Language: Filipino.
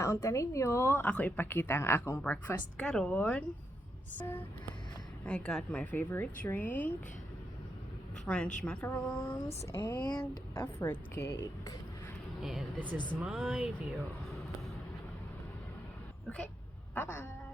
mga unta ninyo, ako ipakita ang akong breakfast karon. I got my favorite drink, French macarons, and a fruit cake. And this is my view. Okay, bye-bye.